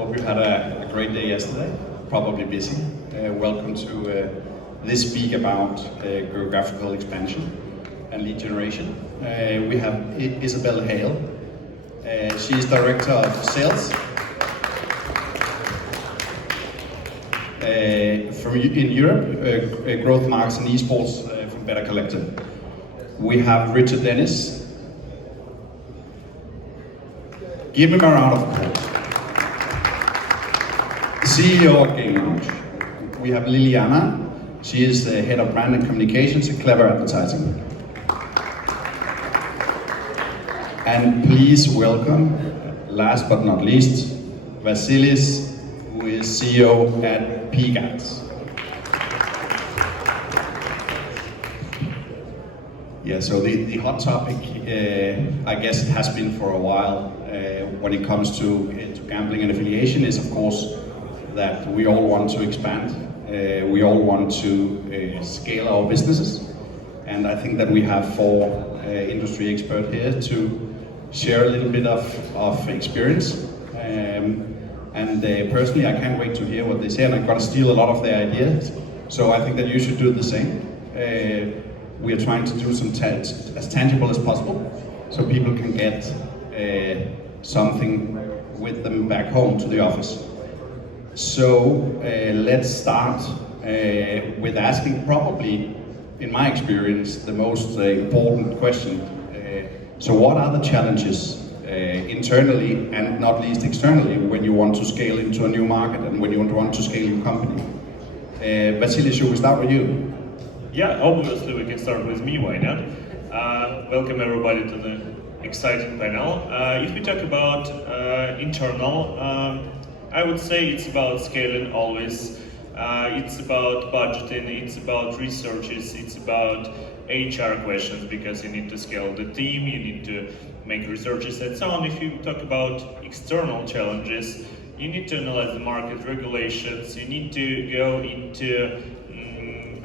Hope you had a great day yesterday, probably busy. Welcome to this speak about geographical expansion and lead generation. We have Isabel Hale. She is Director of Sales in Europe, Growth Markets and Esports from Better Collective. We have Richard Dennys. Give him a round of applause. CEO of Geographic. We have Liliana. She is the Head of Brand and Communications at Clever Advertising. And please welcome, last but not least, Vasilii, who is CEO at Peaky Ads. Yeah, so the hot topic, I guess it has been for a while, when it comes to gambling and affiliation, is of course that we all want to expand. We all want to scale our businesses, and I think that we have four industry experts here to share a little bit of experience. Personally, I can't wait to hear what they say, and I'm going to steal a lot of their ideas. So I think that you should do the same. We are trying to do some as tangible as possible, so people can get something with them back home to the office. So let's start with asking, probably, in my experience, the most important question. So what are the challenges internally and not least externally when you want to scale into a new market and when you want to scale your company? Vasilii, should we start with you? Yeah, obviously we can start with me, why not? Welcome everybody to the exciting panel. If we talk about internal, I would say it's about scaling always. It's about budgeting, it's about researches, it's about HR questions, because you need to scale the team, you need to make researches and so on. If you talk about external challenges, you need to analyze the market regulations, you need to go into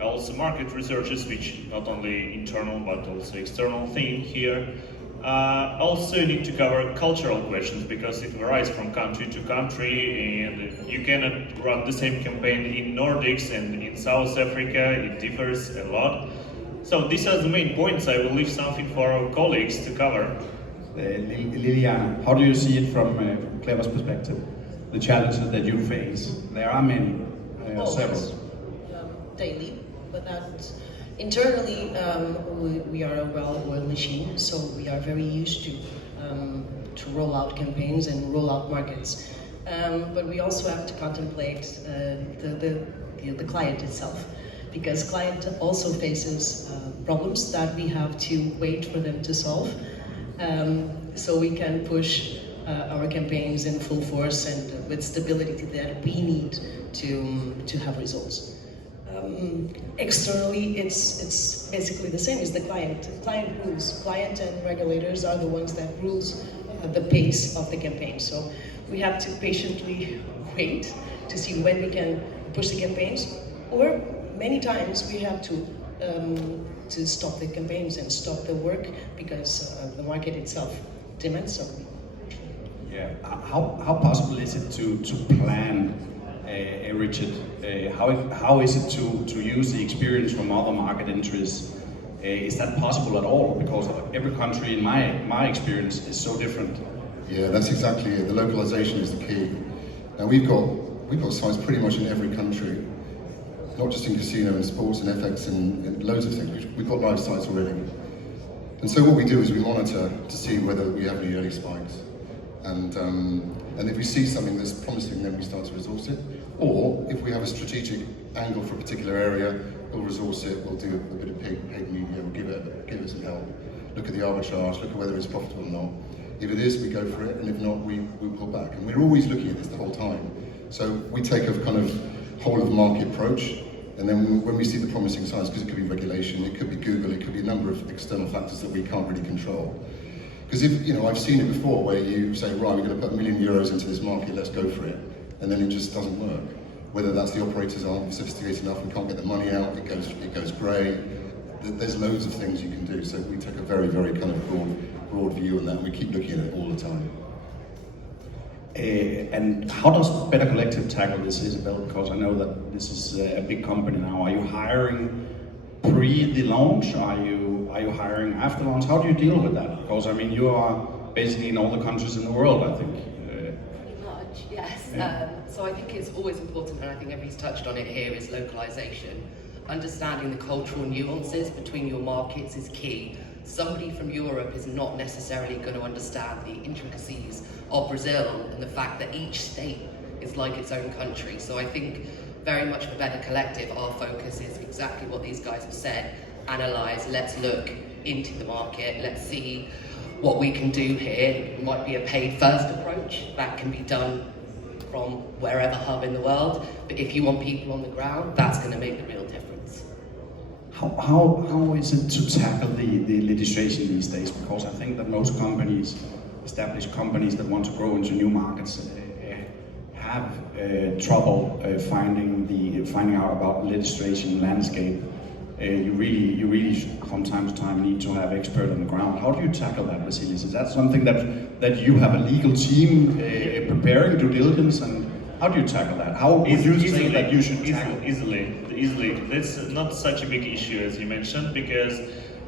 also market researches, which not only internal but also external thing here. Also you need to cover cultural questions, because it varies from country to country, and you cannot run the same campaign in Nordics and in South Africa. It differs a lot. So these are the main points. I will leave something for our colleagues to cover. Liliana, how do you see it from Clever's perspective? The challenges that you face? There are many, several. Daily, but that internally we are a well-oiled machine, so we are very used to roll out campaigns and roll out markets. But we also have to contemplate the client itself, because client also faces problems that we have to wait for them to solve, so we can push our campaigns in full force and with stability that we need to have results. Externally, it's basically the same as the client. Client rules. Client and regulators are the ones that rules the pace of the campaign. So we have to patiently wait to see when we can push the campaigns, or many times we have to stop the campaigns and stop the work because the market itself demands so. Yeah. How possible is it to plan? Richard, how is it to use the experience from other market entries? Is that possible at all? Because every country, in my experience, is so different. Yeah, that's exactly it. The localization is the key. Now we've got sites pretty much in every country, not just in casino and sports and FX and loads of things. We've got live sites already. And so what we do is we monitor to see whether we have any early spikes. And if we see something that's promising, then we start to resource it. Or if we have a strategic angle for a particular area, we'll resource it, we'll do a bit of paid media, we'll give it some help. Look at the arbitrage, look at whether it's profitable or not. If it is, we go for it, and if not, we pull back. And we're always looking at this the whole time. So we take a kind of whole of the market approach, and then when we see the promising signs, because it could be regulation, it could be Google, it could be a number of external factors that we can't really control. Because I've seen it before where you say, right, we're going to put €1 million into this market, let's go for it, and then it just doesn't work. Whether that's the operators aren't sophisticated enough and can't get the money out, it goes grey. There's loads of things you can do, so we take a very, very kind of broad view on that, and we keep looking at it all the time. And how does Better Collective tackle this, Isabel? Because I know that this is a big company now. Are you hiring pre the launch? Are you hiring after launch? How do you deal with that? Because I mean, you are basically in all the countries in the world, I think. Pretty much, yes. Yeah. So I think it's always important, and I think everybody's touched on it here, is localization. Understanding the cultural nuances between your markets is key. Somebody from Europe is not necessarily going to understand the intricacies of Brazil and the fact that each state is like its own country. So I think very much for Better Collective, our focus is exactly what these guys have said. Analyze, let's look into the market, let's see what we can do here. It might be a paid first approach that can be done from wherever hub in the world, but if you want people on the ground, that's going to make the real difference. How is it to tackle the legislation these days? Because I think that most companies, established companies that want to grow into new markets, have trouble finding out about legislation landscape. You really from time to time need to have expert on the ground. How do you tackle that, Vasilii? Is that something that you have a legal team preparing due diligence, and how do you tackle that? How would you say that you should tackle? Easily. That's not such a big issue as you mentioned, because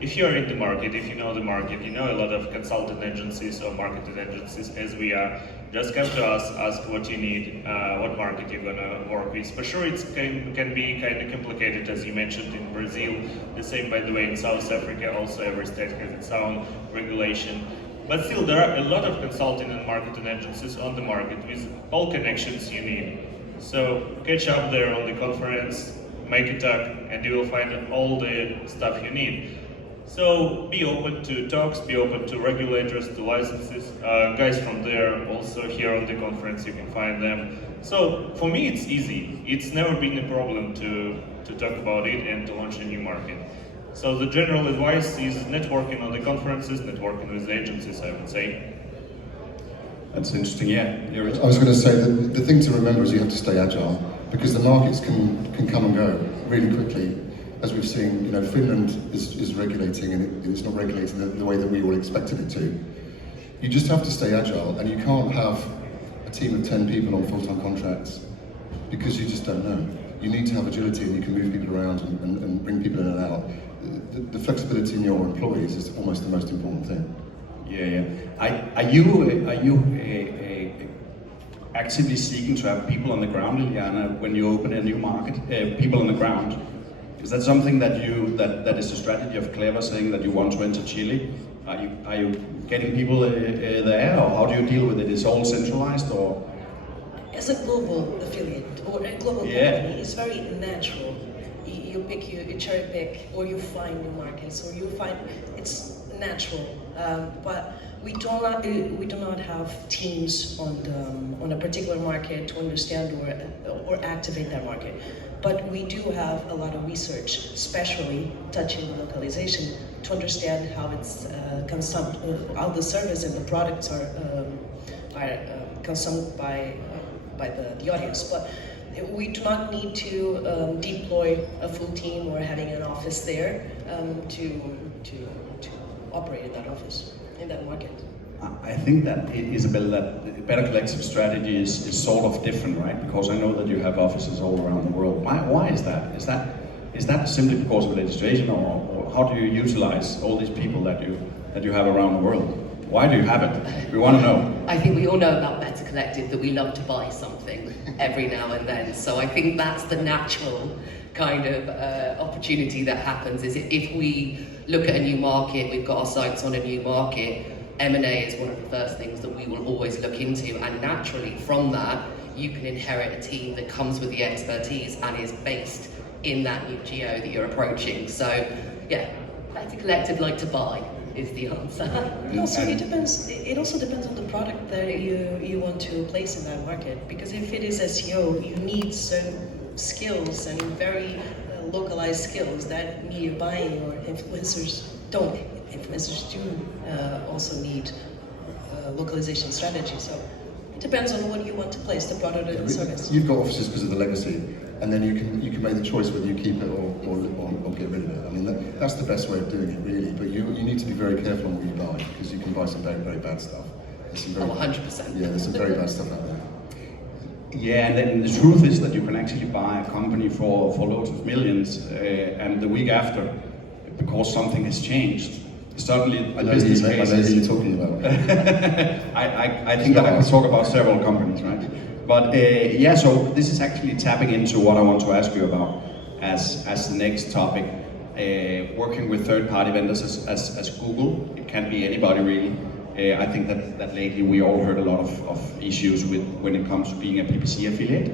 if you're in the market, if you know the market, you know a lot of consultant agencies or marketing agencies as we are, just come to us, ask what you need, what market you're gonna work with. For sure it can be kind of complicated, as you mentioned, in Brazil. The same, by the way, in South Africa, also every state has its own regulation. But still, there are a lot of consulting and marketing agencies on the market with all connections you need. So catch up there on the conference, make a talk, and you will find all the stuff you need. So be open to talks, be open to regulators, to licenses. Guys from there, also here on the conference, you can find them. So for me, it's easy. It's never been a problem to talk about it and to launch a new market. So the general advice is networking on the conferences, networking with the agencies, I would say. That's interesting, yeah. I was going to say that the thing to remember is you have to stay agile, because the markets can come and go really quickly. As we've seen, you know, Finland is regulating, and it's not regulating the way that we all expected it to. You just have to stay agile, and you can't have a team of 10 people on full-time contracts, because you just don't know. You need to have agility, and you can move people around and bring people in and out. The flexibility in your employees is almost the most important thing. Yeah. Are you actively seeking to have people on the ground, Liliana, when you open a new market? People on the ground. Is that something that is a strategy of Clever, saying that you want to enter Chile? Are you getting people there, or how do you deal with it? Is it all centralized, or? As a global affiliate or a global company, it's very natural. You pick, you cherry pick, or you find new markets, or you find it's natural. But we do not have teams on a particular market to understand or activate that market. But we do have a lot of research, especially touching localization, to understand how it's consumed, how the service and the products are consumed by the audience. But we do not need to deploy a full team or having an office there to operate in that office, in that market. I think that, Isabel, that Better Collective strategy is sort of different, right? Because I know that you have offices all around the world. Why is that? Is that simply because of legislation, or how do you utilize all these people that you have around the world? Why do you have it? We want to know. I think we all know about Better Collective, that we love to buy something every now and then. So I think that's the natural kind of opportunity that happens, is if we look at a new market, we've got our sights on a new market, M&A is one of the first things that we will always look into, and naturally from that you can inherit a team that comes with the expertise and is based in that new geo that you're approaching. So yeah, Better Collective like to buy is the answer. It also depends on the product that you want to place in that market, because if it is SEO, you need certain skills and very localized skills that media buying or influencers don't. Influencers do also need localization strategy. So it depends on what you want to place, the product or the service. You've got offices because of the legacy, and then you can make the choice whether you keep it or get rid of it. I mean, that's the best way of doing it, really. But you need to be very careful on what you buy, because you can buy some very, very bad stuff. There's some Oh, 100%. Yeah, there's some very bad stuff out there. Yeah, and then the truth is that you can actually buy a company for loads of millions, and the week after, because something has changed, suddenly the business case I know who is... you're talking about. I think that I can talk about several companies, right? But yeah, so this is actually tapping into what I want to ask you about as the next topic. Working with third-party vendors as Google, it can be anybody really. I think that lately we all heard a lot of issues with when it comes to being a PPC affiliate.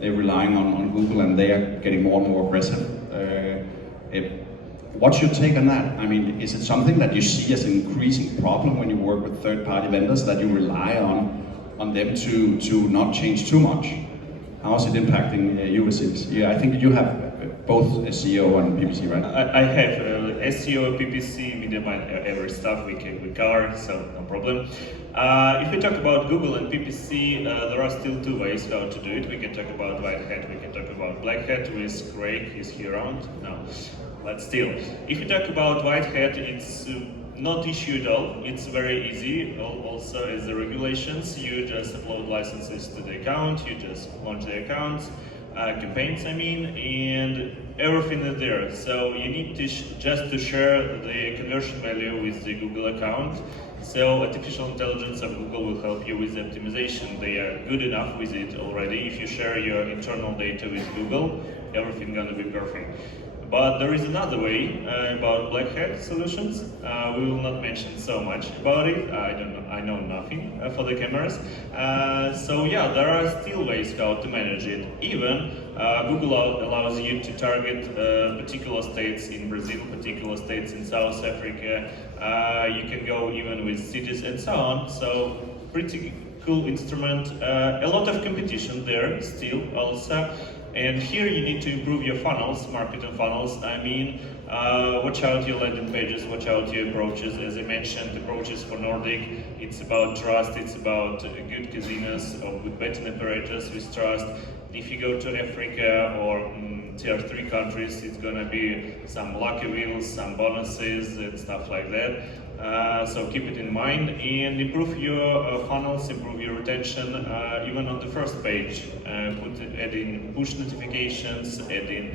They're relying on Google and they are getting more and more aggressive. What's your take on that? I mean, is it something that you see as an increasing problem when you work with third-party vendors, that you rely on them to not change too much? How is it impacting you, Vasilii? Yeah, I think you have both SEO and PPC, right? I have SEO, PPC, media buying, every stuff we cover, so no problem. If we talk about Google and PPC, there are still two ways how to do it. We can talk about white hat, we can talk about black hat with Craig. Is he around? No. But still, if you talk about white hat, it's not issue at all. It's very easy. Also, as the regulations, you just upload licenses to the account, you just launch the account, campaigns, I mean, and everything is there. So you need to just to share the conversion value with the Google account. So artificial intelligence of Google will help you with the optimization. They are good enough with it already. If you share your internal data with Google, everything gonna be perfect. But there is another way about black hat solutions. We will not mention so much about it. I know nothing for the cameras. So yeah, there are still ways how to manage it. Even Google allows you to target particular states in Brazil, particular states in South Africa. You can go even with cities and so on. So pretty cool instrument. A lot of competition there still also. And here you need to improve your funnels, marketing funnels. I mean, watch out your landing pages, watch out your approaches. As I mentioned, approaches for Nordic, it's about trust, it's about good casinos or good betting operators with trust. If you go to Africa or tier 3 countries, it's gonna be some lucky wheels, some bonuses and stuff like that. So keep it in mind and improve your funnels, improve your retention, even on the first page. Add in push notifications, add in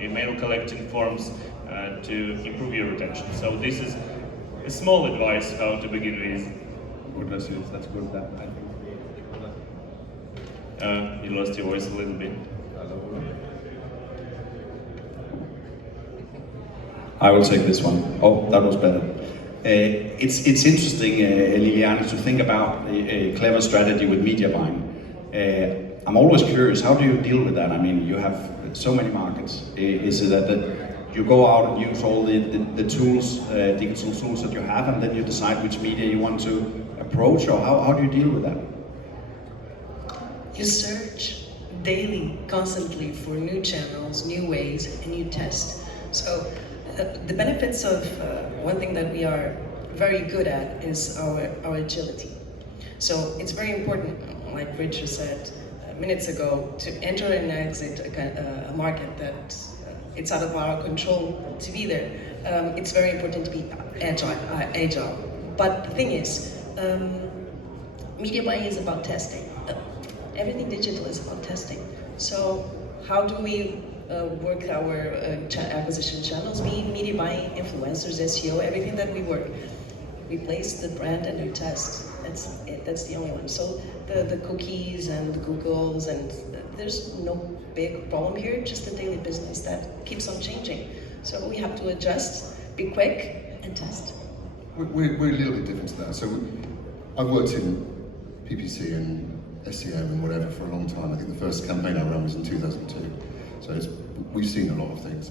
email collecting forms to improve your retention. So this is a small advice how to begin with. Good, Vasilii, that's good. That I think. You lost your voice a little bit. I will take this one. Oh, that was better. It's interesting, Liliana, to think about a clever strategy with media buying. I'm always curious, how do you deal with that? I mean, you have so many markets. Is it that you go out and use all the tools, digital tools that you have, and then you decide which media you want to approach, or how do you deal with that? You search daily, constantly for new channels, new ways, and you test. So the benefits of one thing that we are very good at is our agility. So it's very important, like Richard said minutes ago, to enter and exit a market that it's out of our control to be there. It's very important to be agile. But the thing is, media buying is about testing. Everything digital is about testing. So how do we work our acquisition channels, media buying, influencers, SEO, everything that we work. We place the brand and we test. That's it. That's the only one. So the cookies and the Googles, and there's no big problem here, just the daily business that keeps on changing. So we have to adjust, be quick, and test. We're a little bit different to that. So I've worked in PPC and SEO and whatever for a long time. I think the first campaign I ran was in 2002. So we've seen a lot of things.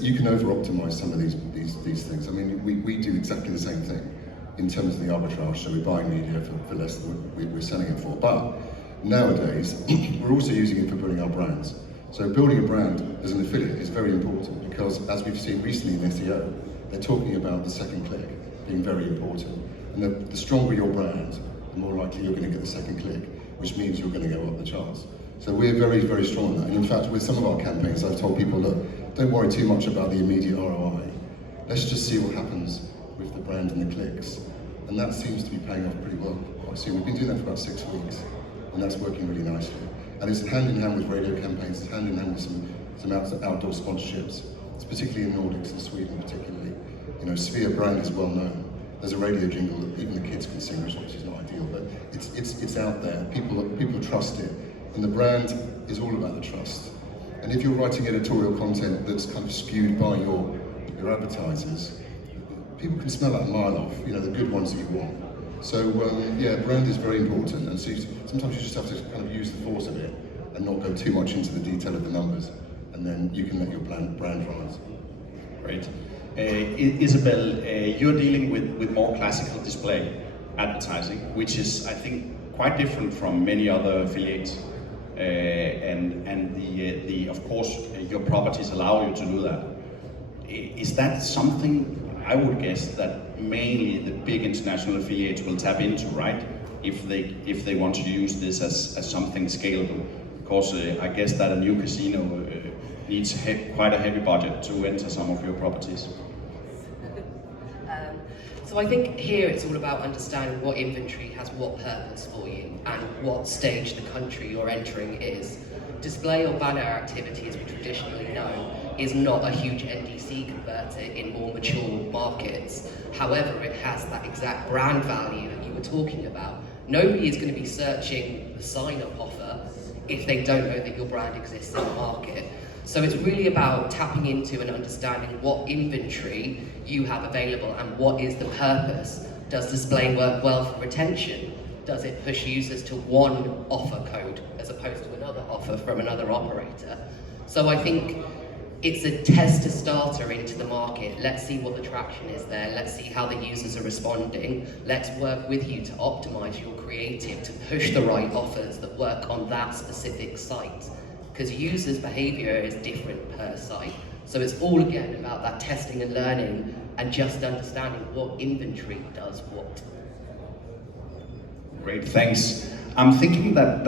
You can over-optimize some of these things. I mean, we do exactly the same thing in terms of the arbitrage. So we're buying media for less than we're selling it for. But nowadays, we're also using it for building our brands. So building a brand as an affiliate is very important because, as we've seen recently in SEO, they're talking about the second click being very important. And the stronger your brand, the more likely you're going to get the second click, which means you're going to go up the charts. So we're very, very strong on that. And in fact, with some of our campaigns, I've told people, look, don't worry too much about the immediate ROI. Let's just see what happens with the brand and the clicks. And that seems to be paying off pretty well. So we've been doing that for about 6 weeks, and that's working really nicely. And it's hand in hand with radio campaigns, it's hand in hand with some outdoor sponsorships. It's particularly in Nordics and Sweden particularly. You know, Sphere brand is well known. There's a radio jingle that even the kids can sing, which is not ideal, but it's out there. People trust it, and the brand is all about the trust. And if you're writing editorial content that's kind of skewed by your advertisers, people can smell that a mile off. You know, the good ones that you want. So yeah, brand is very important, and so sometimes you just have to kind of use the force of it and not go too much into the detail of the numbers, and then you can let your brand rise. Great. Isabel, you're dealing with more classical display advertising, which is, I think, quite different from many other affiliates. And of course, your properties allow you to do that. Is that something, I would guess, that mainly the big international affiliates will tap into, right? If they want to use this as something scalable. Because I guess that a new casino needs quite a heavy budget to enter some of your properties. So I think here it's all about understanding what inventory has what purpose for you and what stage the country you're entering is. Display or banner activity, as we traditionally know, is not a huge NDC converter in more mature markets. However, it has that exact brand value that you were talking about. Nobody is going to be searching the sign-up offer if they don't know that your brand exists in the market. So it's really about tapping into and understanding what inventory you have available and what is the purpose. Does display work well for retention? Does it push users to one offer code as opposed to another offer from another operator? So I think it's a tester starter into the market. Let's see what the traction is there. Let's see how the users are responding. Let's work with you to optimize your creative to push the right offers that work on that specific site. Because users' behavior is different per site. So it's all again about that testing and learning and just understanding what inventory does what. Great, thanks. I'm thinking that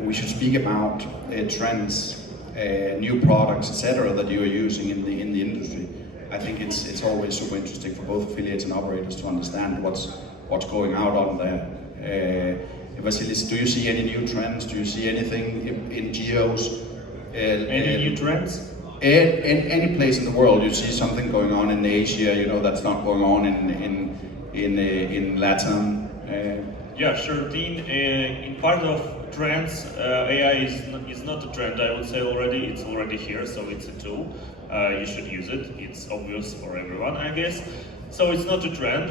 we should speak about trends, new products, etc., that you are using in the industry. I think it's always super interesting for both affiliates and operators to understand what's going out on there. Vasilii, do you see any new trends? Do you see anything in geos? Any new trends? Any place in the world you see something going on in Asia, you know, that's not going on in Latin? Yeah, sure, Dean. In part of trends, AI is not a trend, I would say already. It's already here, so it's a tool. You should use it. It's obvious for everyone, I guess. So it's not a trend,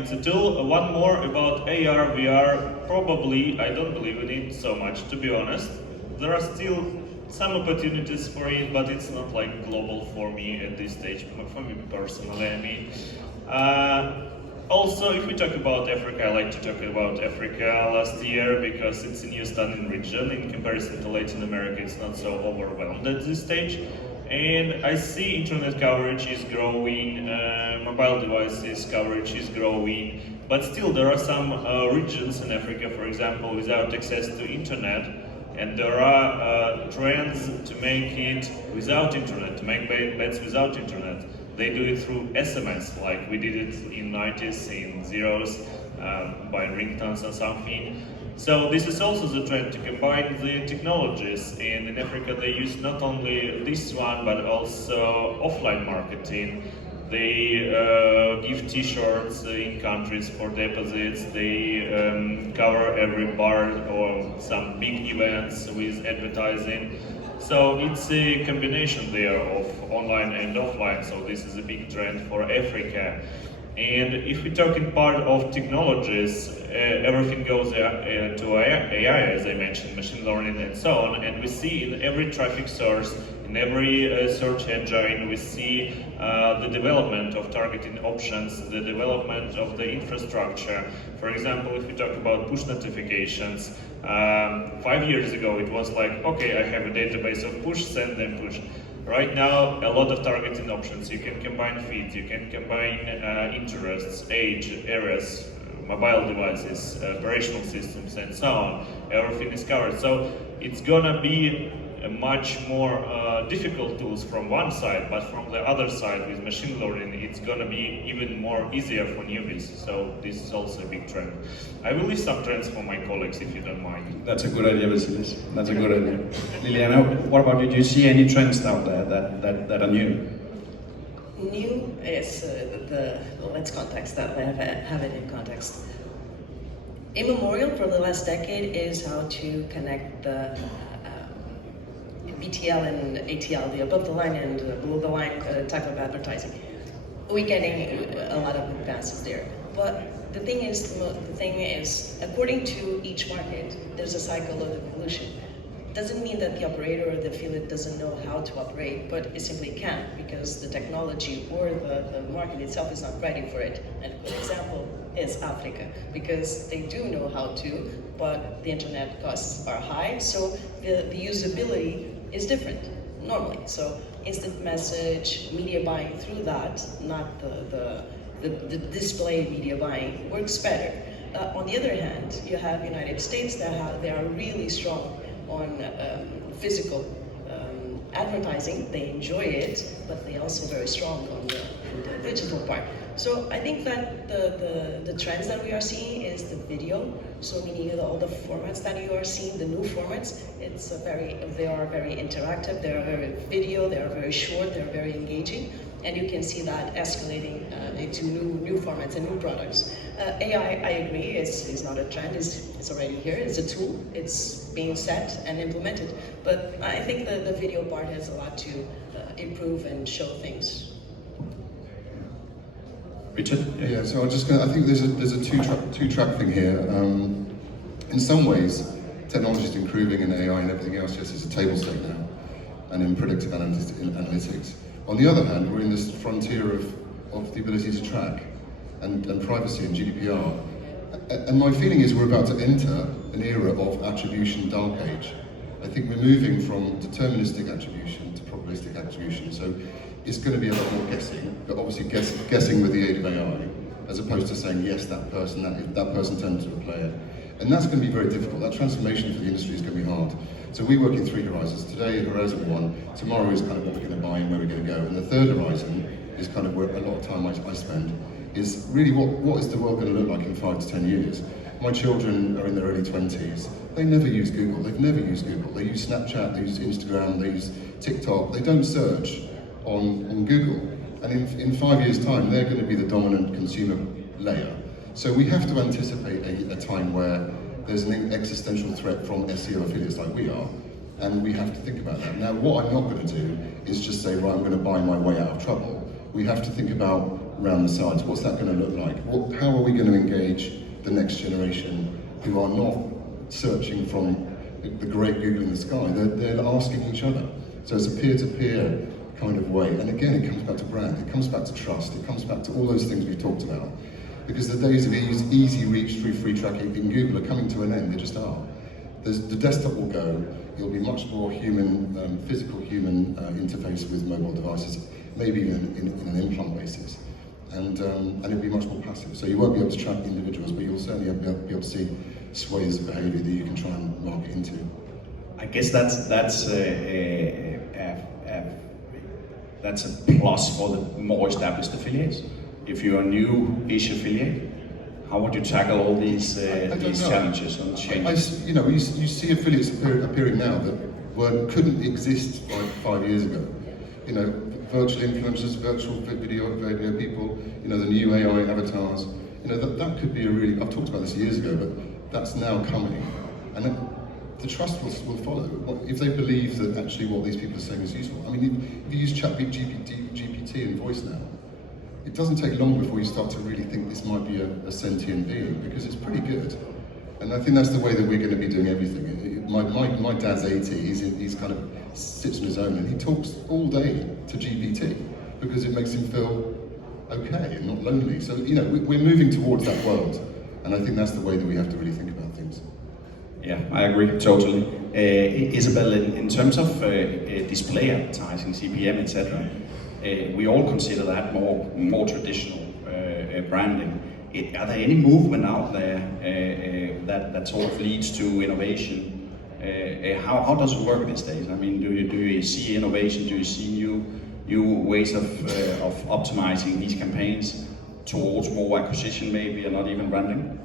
it's a tool. One more about AR, VR, probably, I don't believe in it so much, to be honest. There are still some opportunities for it, but it's not like global for me at this stage, for me personally, I mean. Also, if we talk about Africa, I like to talk about Africa last year because it's a new stunning region. In comparison to Latin America, it's not so overwhelmed at this stage. And I see internet coverage is growing, mobile devices coverage is growing, but still there are some regions in Africa, for example, without access to internet, and there are trends to make it without internet, to make bets without internet. They do it through SMS, like we did it in 90s, in zeros, by ringtones or something. So this is also the trend to combine the technologies, and in Africa they use not only this one but also offline marketing. They give t-shirts in countries for deposits, they cover every bar or some big events with advertising. So it's a combination there of online and offline, so this is a big trend for Africa. And if we talk in part of technologies, everything goes to AI, as I mentioned, machine learning and so on, and we see in every traffic source, in every search engine, we see the development of targeting options, the development of the infrastructure. For example, if we talk about push notifications, 5 years ago it was like, okay, I have a database of push, send them push. Right now, a lot of targeting options. You can combine feeds, you can combine interests, age, areas, mobile devices, operational systems, and so on. Everything is covered. So it's gonna be a much more difficult tools from one side, but from the other side with machine learning, it's gonna be even more easier for newbies. So this is also a big trend. I will leave some trends for my colleagues if you don't mind. That's a good idea, Vasilii. That's a good idea. Liliana, what about you? Do you see any trends out there that are new? New is let's context that, have it in context. Immemorial for the last decade is how to connect the BTL and ATL, the above the line and below the line type of advertising. We're getting a lot of advances there. But the thing is, according to each market, there's a cycle of evolution. Doesn't mean that the operator or the affiliate doesn't know how to operate, but it simply can't because the technology or the market itself is not ready for it. And a good example is Africa, because they do know how to, but the internet costs are high, so the usability is different normally. So instant message, media buying through that, not the display media buying works better. On the other hand, you have United States that they are really strong on physical advertising. They enjoy it, but they also very strong on the digital part. So I think that the trends that we are seeing is the video. So meaning all the formats that you are seeing, the new formats, they are very interactive, they are very video, they are very short, they are very engaging. And you can see that escalating into new formats and new products. AI, I agree, is not a trend, it's already here, it's a tool, it's being set and implemented. But I think the video part has a lot to improve and show things. Richard? Yeah, so I think there's a two-track thing here. In some ways, technology is improving and AI and everything else, yes, it's a table stake now, and in predictive analytics. On the other hand, we're in this frontier of the ability to track and privacy and GDPR. And my feeling is we're about to enter an era of attribution dark age. I think we're moving from deterministic attribution to probabilistic attribution. So it's going to be a lot more guessing, but obviously guessing with the aid of AI, as opposed to saying, yes, that person turned into a player. And that's going to be very difficult. That transformation for the industry is going to be hard. So we work in three horizons. Today, Horizon 1, tomorrow is kind of what we're going to buy and where we're going to go. And the third horizon is kind of where a lot of time I spend, is really what is the world going to look like in 5 to 10 years? My children are in their early 20s. They never use Google. They've never used Google. They use Snapchat, they use Instagram, they use TikTok. They don't search on Google. And in 5 years' time, they're going to be the dominant consumer layer. So we have to anticipate a time where there's an existential threat from SEO affiliates like we are, and we have to think about that. Now, what I'm not going to do is just say, right, I'm going to buy my way out of trouble. We have to think about around the sides. What's that going to look like? How are we going to engage the next generation who are not searching from the great Google in the sky? They're asking each other. So it's a peer-to-peer kind of way. And again, it comes back to brand. It comes back to trust. It comes back to all those things we've talked about. Because the days of easy reach through free tracking in Google are coming to an end. They just are. The desktop will go. It'll be much more human, physical human interface with mobile devices, maybe even in an implant basis. And it'll be much more passive. So you won't be able to track individuals, but you'll certainly be able to see sways of behaviour that you can try and market into. I guess that's a plus for the more established affiliates. If you're a new-ish affiliate, how would you tackle all these challenges and changes? You see affiliates appearing now that couldn't exist 5 years ago. Virtual influencers, virtual video people. The new AI avatars. That could be I've talked about this years ago, but that's now coming, and the trust will follow if they believe that actually what these people are saying is useful. I mean, if you use GPT and voice now, it doesn't take long before you start to really think this might be a sentient being, because it's pretty good. And I think that's the way that we're going to be doing everything. My dad's 80, he's kind of sits on his own and he talks all day to GPT because it makes him feel okay and not lonely. So, we're moving towards that world, and I think that's the way that we have to really think about things. Yeah, I agree, totally. Isabel, in terms of display advertising, CPM, etc., we all consider that more traditional branding. Are there any movement out there that sort of leads to innovation How does it work these days? I mean, do you see innovation? Do you see new ways of optimizing these campaigns towards more acquisition maybe, and not even branding?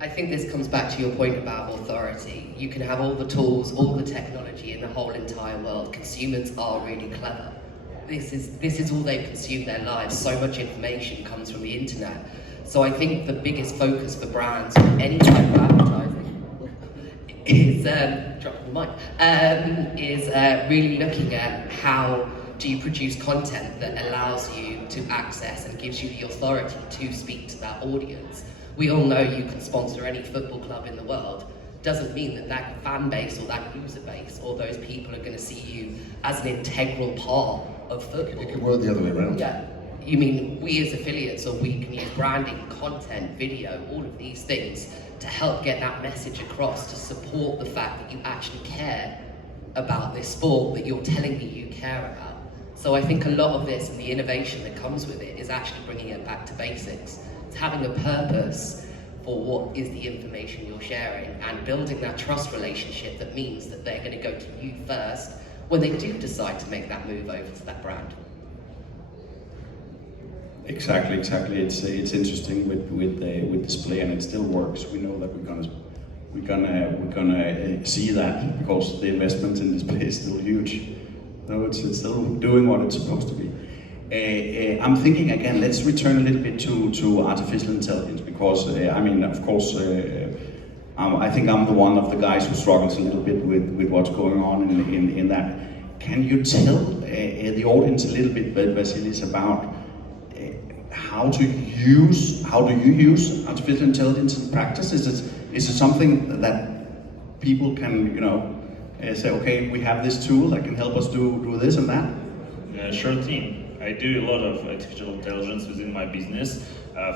I think this comes back to your point about authority. You can have all the tools, all the technology in the whole entire world. Consumers are really clever. This is all they consume their lives. So much information comes from the internet. So I think the biggest focus for brands, any type of advertising, is really looking at how do you produce content that allows you to access and gives you the authority to speak to that audience. We all know you can sponsor any football club in the world. Doesn't mean that that fan base or that user base or those people are going to see you as an integral part of football. It can work the other way around. Yeah. You mean we as affiliates, or we can use branding, content, video, all of these things to help get that message across, to support the fact that you actually care about this sport that you're telling me you care about. So I think a lot of this and the innovation that comes with it is actually bringing it back to basics. It's having a purpose for what is the information you're sharing and building that trust relationship that means that they're going to go to you first when they do decide to make that move over to that brand. Exactly. It's interesting with display, and it still works. We know that we're gonna see that because the investment in display is still huge. So it's still doing what it's supposed to be. I'm thinking again. Let's return a little bit to artificial intelligence because I mean, of course, I think I'm the one of the guys who struggles a little bit with what's going on in that. Can you tell the audience a little bit, Vasilii, about how do you use artificial intelligence in practice? Is it something that people can say, okay, we have this tool that can help us do this and that? Sure thing. I do a lot of artificial intelligence within my business.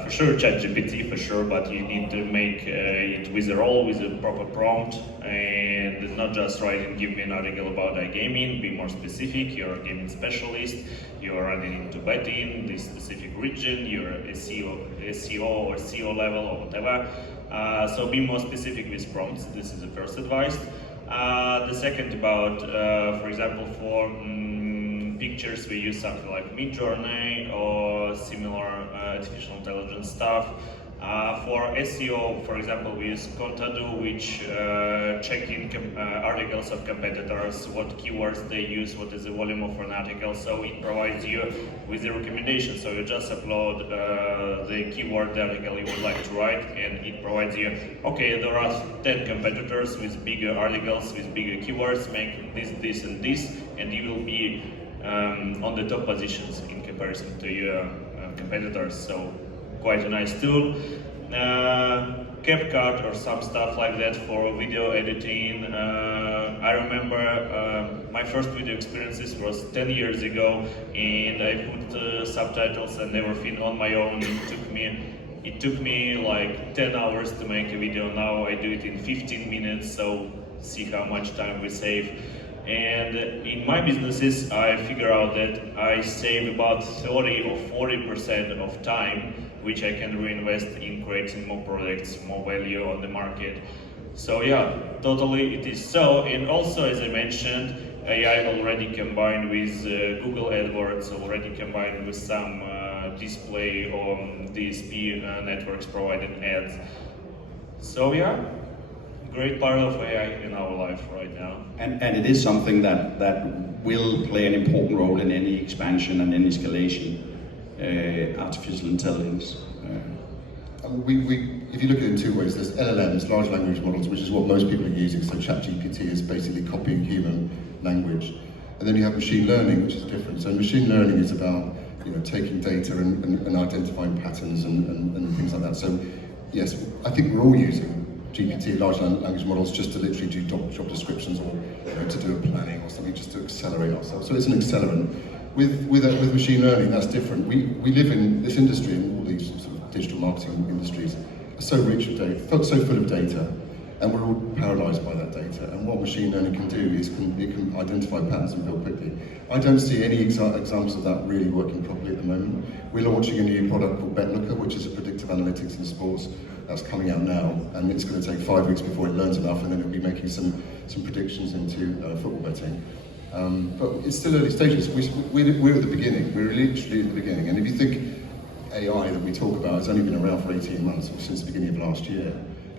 For sure, ChatGPT for sure, but you need to make it with a role, with a proper prompt, and not just write and give me an article about iGaming. Be more specific. You're a gaming specialist. You're running into betting, this specific region. You're a SEO or CEO level or whatever. So be more specific with prompts. This is the first advice. The second about, for example, for pictures, we use something like Midjourney or similar artificial intelligence stuff. For SEO, for example, we use Contado, which check in articles of competitors, what keywords they use, what is the volume of an article, so it provides you with the recommendation. So you just upload the keyword, the article you would like to write, and it provides you, okay, there are 10 competitors with bigger articles, with bigger keywords, make this, and this, and you will be on the top positions in comparison to your competitors. So quite a nice tool. CapCut or some stuff like that for video editing. I remember my first video experiences was 10 years ago, and I put subtitles and everything on my own. It took me like 10 hours to make a video. Now I do it in 15 minutes, so see how much time we save. And in my businesses, I figure out that I save about 30 or 40% of time, which I can reinvest in creating more products, more value on the market. So yeah, totally it is so. And also, as I mentioned, AI already combined with Google AdWords, already combined with some display or DSP networks providing ads. So yeah, great part of AI in our life right now. And it is something that will play an important role in any expansion and any escalation, artificial intelligence. If you look at it in two ways, there's LLMs, large language models, which is what most people are using. So ChatGPT is basically copying human language. And then you have machine learning, which is different. So machine learning is about taking data and identifying patterns and things like that. So yes, I think we're all using GPT, large language models, just to literally do job descriptions or to do a planning or something, just to accelerate ourselves. So it's an accelerant. With machine learning, that's different. We live in this industry, and all these sort of digital marketing industries are so rich with data, so full of data, and we're all paralysed by that data. And what machine learning can do is it can identify patterns and build quickly. I don't see any examples of that really working properly at the moment. We're launching a new product called BetLooker, which is a predictive analytics in sports. that's coming out now, and it's going to take 5 weeks before it learns enough, and then it'll be making some predictions into football betting. But it's still early stages. We're at the beginning. We're literally at the beginning. And if you think AI that we talk about has only been around for 18 months, or since the beginning of last year,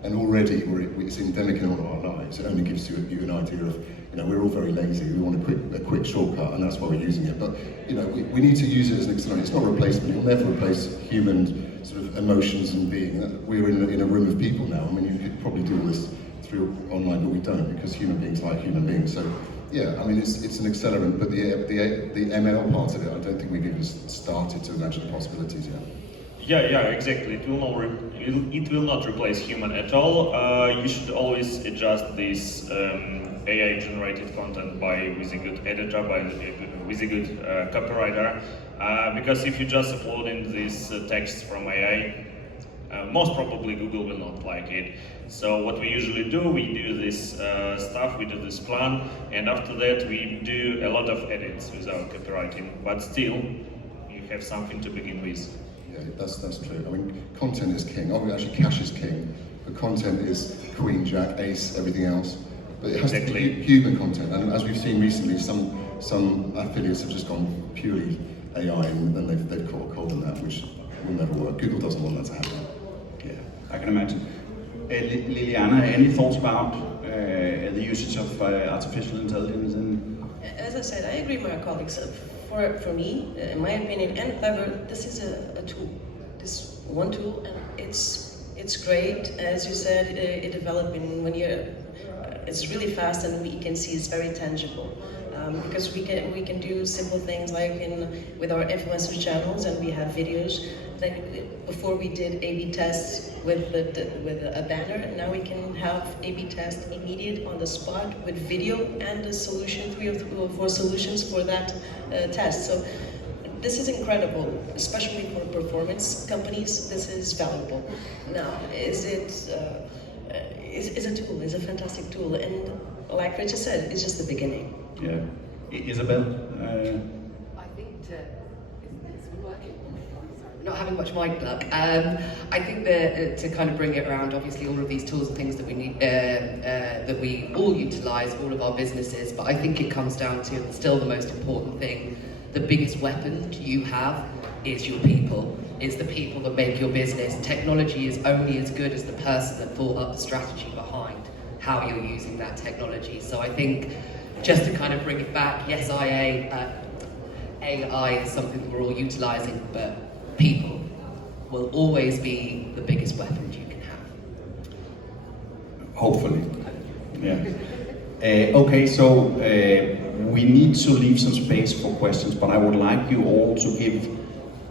and already it's endemic in all of our lives. It only gives you an idea of, we're all very lazy. We want a quick shortcut, and that's why we're using it. But we need to use it as an accelerator. It's not a replacement. It'll never replace human sort of emotions and being. We're in a room of people now. I mean, you could probably do all this through online, but we don't, because human beings like human beings. So yeah, I mean, it's an accelerant, but the ML part of it, I don't think we've even started to imagine the possibilities yet. Yeah, exactly. It will not replace human at all. You should always adjust this AI-generated content with a good editor, with a good copywriter, because if you just upload in this text from AI, most probably Google will not like it. So what we usually do, we do this stuff, we do this plan, and after that we do a lot of edits with our copywriting, but still you have something to begin with. Yeah, that's true. I mean, content is king. Obviously, actually, cash is king, but content is queen, jack, ace, everything else. But it has to be human content, and as we've seen recently, some affiliates have just gone purely AI, and then they've caught a cold in that, which will never work. Google doesn't want that to happen. Yeah, I can imagine. Liliana, any thoughts about the usage of artificial intelligence? As I said, I agree with my colleagues. For me, in my opinion, and Clever, this is a tool. This one tool, and it's great. As you said, it developed in 1 year. It's really fast, and we can see it's very tangible. Because we can do simple things like with our influencer channels, and we have videos. Then before we did A/B tests with a banner, now we can have A/B test immediate on the spot with video and a solution, 3 or 4 solutions for that test. So this is incredible, especially for performance companies. This is valuable. Now, is a tool, is a fantastic tool, and like Richard said, it's just the beginning. Yeah, Isabel. I think it's working. Not having much mic luck. I think that to kind of bring it around, obviously all of these tools are things that we need, that we all utilise, all of our businesses. But I think it comes down to still the most important thing. The biggest weapon you have is your people. It's the people that make your business. Technology is only as good as the person that thought up the strategy behind how you're using that technology. So I think, just to kind of bring it back, yes, AI is something that we're all utilising, but people will always be the biggest weapon you can have. Hopefully. Yeah. Okay, so we need to leave some space for questions, but I would like you all to give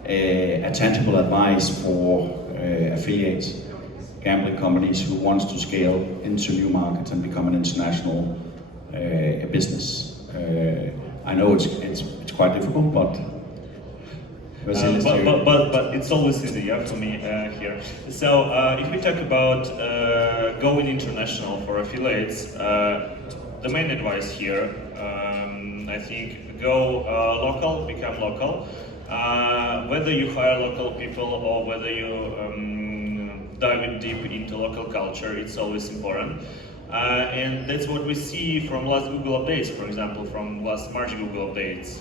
a tangible advice for affiliates, gambling companies who want to scale into new markets and become an international business. I know it's quite difficult, but but it's always easy, yeah, for me here. So if we talk about going international for affiliates, the main advice here, I think, go local, become local. Whether you hire local people or whether you dive in deep into local culture, it's always important. And that's what we see from last Google updates, for example, from last March Google updates.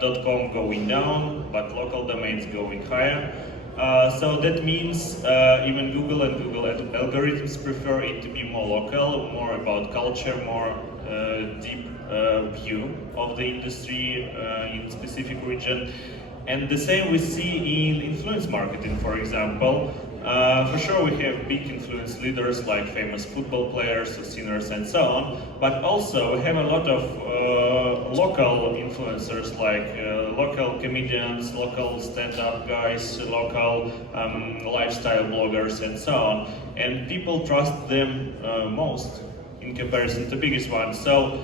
.com going down, but local domains going higher. So that means even Google and Google algorithms prefer it to be more local, more about culture, more deep view of the industry in specific region. And the same we see in influence marketing, for example. For sure we have big influence leaders like famous football players, singers and so on, but also we have a lot of local influencers like local comedians, local stand-up guys, local lifestyle bloggers and so on, and people trust them most in comparison to biggest ones. So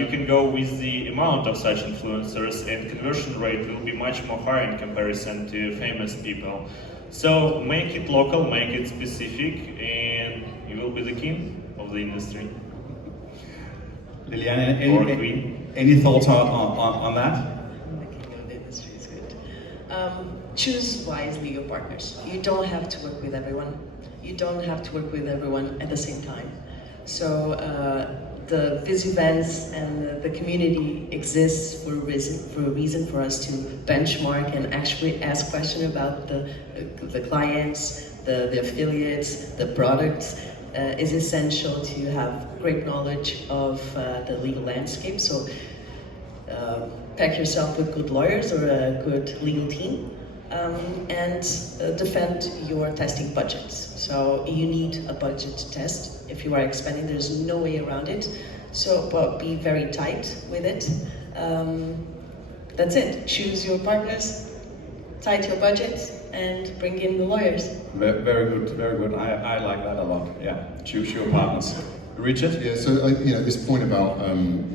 you can go with the amount of such influencers, and conversion rate will be much more higher in comparison to famous people. So make it local, make it specific, and you will be the king of the industry. Liliana, any thoughts on that? The king of the industry is good. Choose wisely your partners. You don't have to work with everyone. you don't have to work with everyone at the same time. So these events and the community exists for a reason for us to benchmark and actually ask questions about the clients, the affiliates, the products. Is essential to have great knowledge of the legal landscape. So pack yourself with good lawyers or a good legal team, and defend your testing budgets. So you need a budget to test. If you are expanding, there's no way around it. So but be very tight with it. That's it. Choose your partners, tight your budget, and bring in the lawyers. Very good, very good. I like that a lot. Yeah, choose your partners. Richard? Yeah, so this point about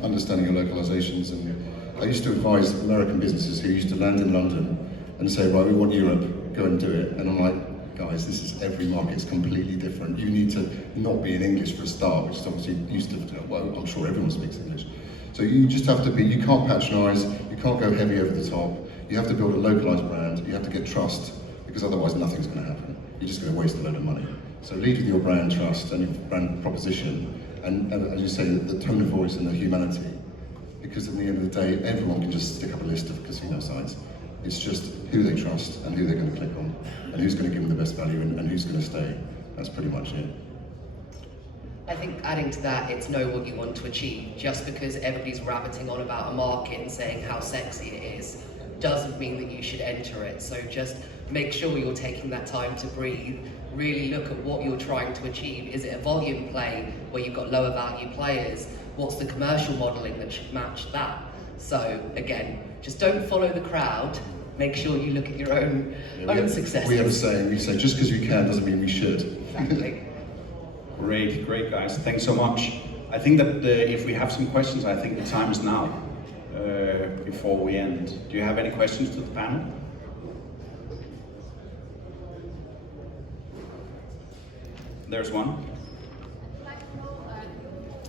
understanding your localizations, and I used to advise American businesses who used to land in London and say, right, we want Europe, go and do it. And I'm like, guys, this is every market's completely different. You need to not be in English for a start, which is obviously used to, well, I'm sure everyone speaks English. So you just have to be, you can't patronize, you can't go heavy over the top. You have to build a localized brand, you have to get trust, because otherwise nothing's going to happen. You're just going to waste a load of money. So lead with your brand trust and your brand proposition, and as you say, the tone of voice and the humanity. Because at the end of the day, everyone can just stick up a list of casino sites. It's just who they trust and who they're going to click on, and who's going to give them the best value and who's going to stay. That's pretty much it. I think adding to that, it's know what you want to achieve. Just because everybody's rabbiting on about a market and saying how sexy it is, doesn't mean that you should enter it. So just make sure you're taking that time to breathe, really look at what you're trying to achieve. Is it a volume play where you've got lower value players? What's the commercial modeling that should match that? So again, just don't follow the crowd. Make sure you look at your own successes. We have a saying, we say just because we can doesn't mean we should. Exactly. Great guys, thanks so much. I think that if we have some questions, I think the time is now, before we end. Do you have any questions to the panel? There's one.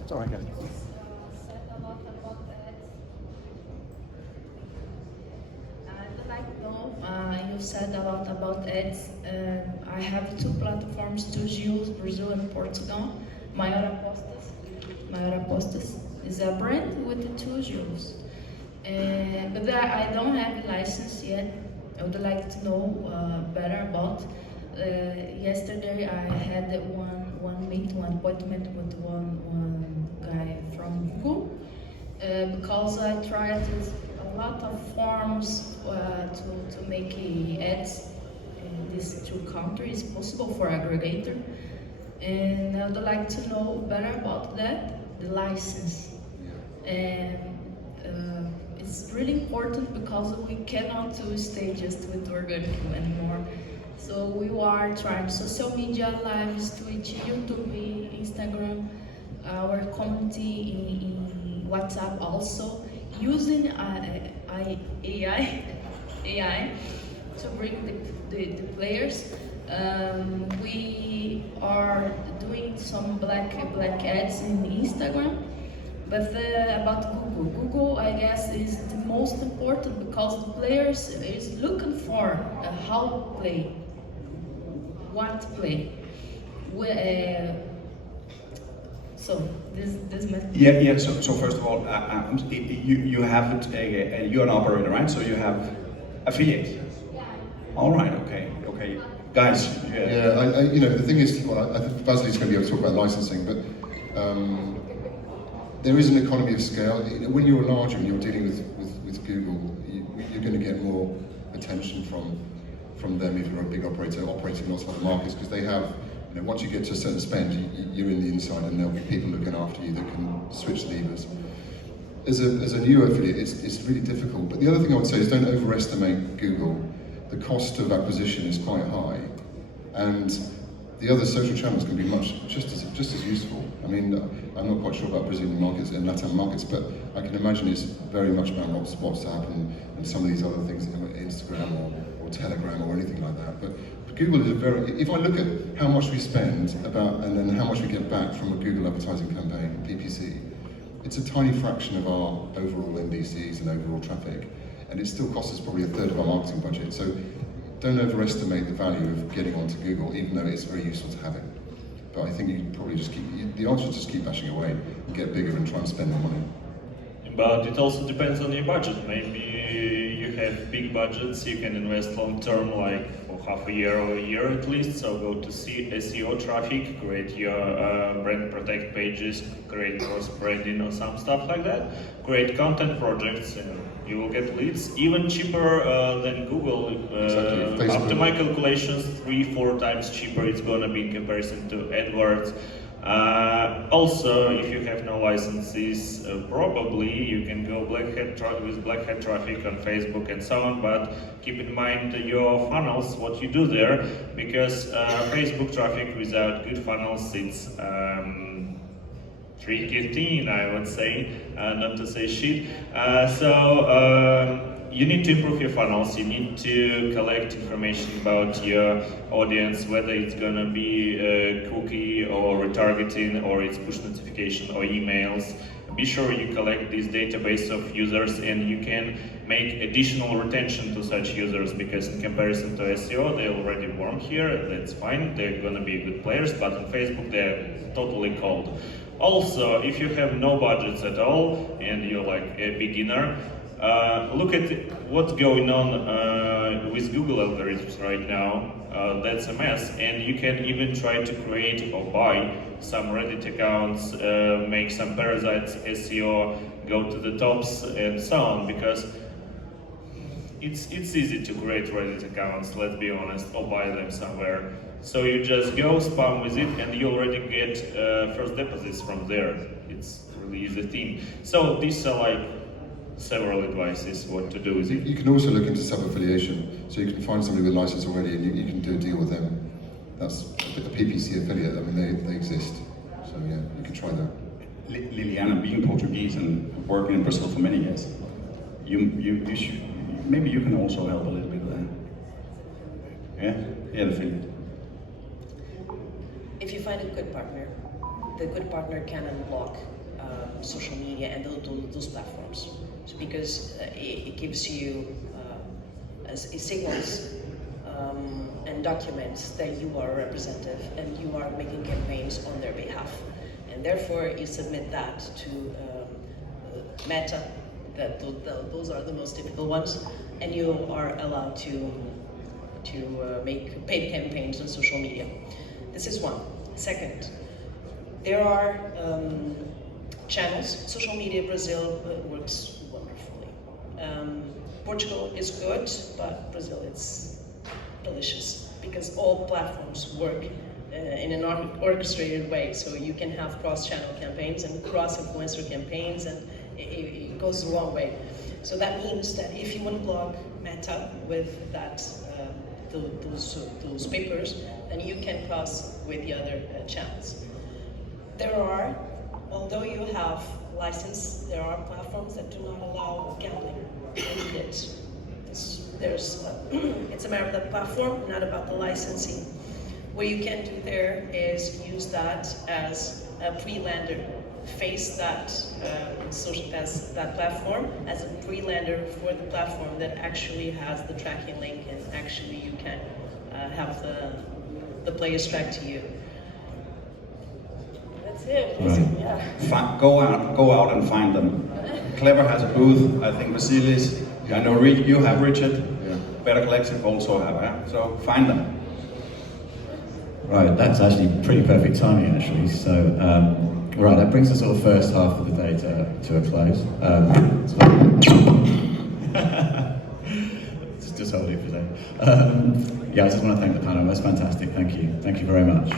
Sorry, guys. You said a lot about ads. I have two platforms, two geos, Brazil and Portugal. Maior Apostas is a brand with two geos. But I don't have a license yet. I would like to know better about. Yesterday I had one appointment with one guy from Google because I tried a lot of forms to make ads in these two countries possible for aggregator, and I would like to know better about that, the license. And it's really important because we cannot stay just with organic anymore. So we are trying social media, lives, Twitch, YouTube, Instagram, our community in WhatsApp also, using AI to bring the players. We are doing some black ads in Instagram, but about Google I guess is the most important because the players is looking for how to play, what to play. So this method. Yeah. So first of all, you have you're an operator, right? So you have affiliate. All right. Okay. Guys. Yeah. The thing is, well, I think Vasilii's going to be able to talk about licensing, but there is an economy of scale. When you're larger and you're dealing with Google, you're going to get more attention from them if you're a big operator operating lots of other markets, because they have. Once you get to a certain spend, you're in the inside, and there'll be people looking after you that can switch levers. As a new affiliate, it's really difficult. But the other thing I would say is don't overestimate Google. The cost of acquisition is quite high, and the other social channels can be just as useful. I mean, I'm not quite sure about Brazilian markets and Latin markets, but I can imagine it's very much about WhatsApp and some of these other things, Instagram or Telegram or anything like that. But Google is if I look at how much we spend and then how much we get back from a Google advertising campaign, PPC, it's a tiny fraction of our overall NDCs and overall traffic, and it still costs us probably a third of our marketing budget. So don't overestimate the value of getting onto Google, even though it's very useful to have it. But I think you probably just the answer is just keep bashing away and get bigger and try and spend more money. But it also depends on your budget. Maybe you have big budgets, you can invest long term, like for half a year or a year at least. So go to SEO traffic, create your brand protect pages, create cross branding or some stuff like that. Create content projects and you will get leads, even cheaper than Google. Exactly. After my calculations, 3-4 times cheaper it's gonna be in comparison to AdWords. Also, if you have no licenses, probably you can go with black hat traffic on Facebook and so on, but keep in mind your funnels, what you do there, because Facebook traffic without good funnels, it's tricky thing, I would say, not to say shit. You need to improve your funnels, you need to collect information about your audience, whether it's gonna be a cookie or retargeting or it's push notification or emails. Be sure you collect this database of users and you can make additional retention to such users, because in comparison to SEO, they already warm here, that's fine, they're gonna be good players, but on Facebook they're totally cold. Also, if you have no budgets at all and you're like a beginner, look at what's going on with Google algorithms right now. That's a mess, and you can even try to create or buy some Reddit accounts, make some parasites SEO, go to the tops and so on, because it's easy to create Reddit accounts, let's be honest, or buy them somewhere. So you just go spam with it and you already get first deposits from there. It's really easy thing. So these are like several advices what to do with it. You can also look into sub-affiliation, so you can find somebody with a license already and you can do a deal with them. That's a PPC affiliate, I mean they exist. So yeah, you can try that. Liliana, being Portuguese and working in Brazil for many years, you should, maybe you can also help a little bit with that. Yeah, affiliate. If you find a good partner, the good partner can unblock social media and those platforms. So because it gives you it signals and documents that you are a representative and you are making campaigns on their behalf. And therefore you submit that to Meta, those are the most typical ones, and you are allowed to make paid campaigns on social media. This is one. Second, there are channels. Social media Brazil works wonderfully. Portugal is good, but Brazil it's delicious because all platforms work in an orchestrated way. So you can have cross-channel campaigns and cross-influencer campaigns, and it goes the long way. So that means that if you unblock Meta with that those papers, then you can cross with the other channels. There are, although you have license, there are platforms that do not allow gambling. It's a matter of the platform, not about the licensing. What you can do there is use that as a pre-lander. Face that that platform as a pre-lander for the platform that actually has the tracking link, and actually you can have the players tracked to you. That's it. Right. Yeah. Go out and find them. Clever has a booth. I think Vasilii. I know you have Richard. Yeah. Better Collective also have. So find them. Right, that's actually pretty perfect timing actually. So, right, that brings us all the first half of the day to a close. Just hold it for a second. Yeah, I just want to thank the panel. That's fantastic. Thank you. Thank you very much.